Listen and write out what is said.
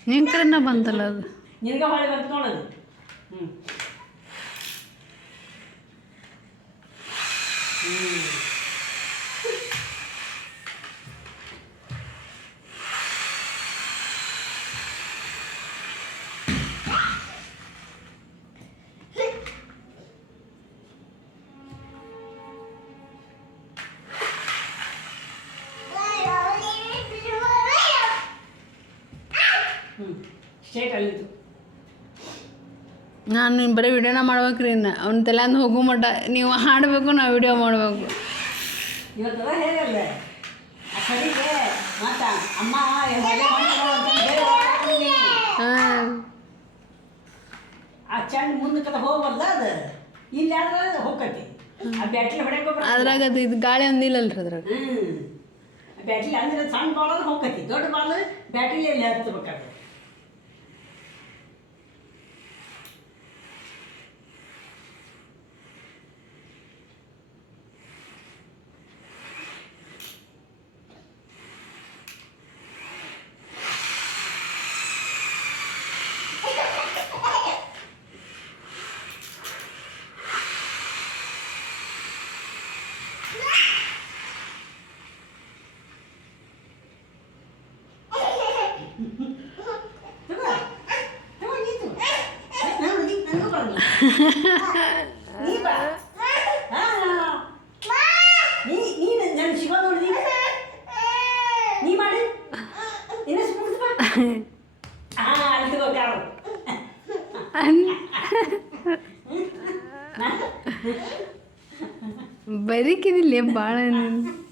ನಿನ್ನ ಕಡೆನ ಬಂತಲ್ಲ ಅದು. ನಿನಗೆ ಹೊಳೆ ಬಂತು ನೋಡೋದು. ಹ್ಞೂ ಸ್ಟೇಟ್ ಅಲ್ಲಿತ್ತು. ನಾನು ಬರೀ ವಿಡಿಯೋನ ಮಾಡ್ಬೇಕ್ರಿ ಇನ್ನು ಅವ್ನ ತಲೆಂದು ಹೋಗೋ ಮಟ್ಟ ನೀವು ಹಾಡಬೇಕು ನಾವು ವಿಡಿಯೋ ಮಾಡಬೇಕು. ಇವತ್ತು ಹೇಗಲ್ಲ ಆ ಕಡೆಗೆ ಮಾತಾ ಅಮ್ಮ ಹಾಂ ಆ ಚಂಡ್ ಮುಂದಕ್ಕೆ ಹೋಗಲ್ಲ ಅದು ಇಲ್ಲಿ ಆದ್ರೆ ಹೋಗತಿ ಆ ಬ್ಯಾಟ್ರಿ ಹೊಡೆಯಕ್ಕೆ ಅದ್ರಾಗ ಅದು ಇದು ಗಾಳಿ ಒಂದಿಲ್ಲಲ್ರಿ ಅದ್ರಾಗ. ಬ್ಯಾಟ್ರಿ ಅಂದ್ರೆ ಸಣ್ಣ ಬಾಲ್ ಹೋಗತಿ, ದೊಡ್ಡ ಬಾಲ್ ಬ್ಯಾಟ್ರಿ ಎಲ್ಲಿ ಹತ್ತಬೇಕಾದ್ರೆ. ನೀನು ನನ್ನ ಶಿವ ನೋಡಿ ನೀ ಮಾಡಿ ಇನ್ನಷ್ಟು ಮುಗಿಸ್ಬಾ. ಹಾಂ ಅಲ್ಲಿ ಹೋಗ್ಯಾರ ಬರೀಕಿದಿಲ್ಲ ಭಾಳ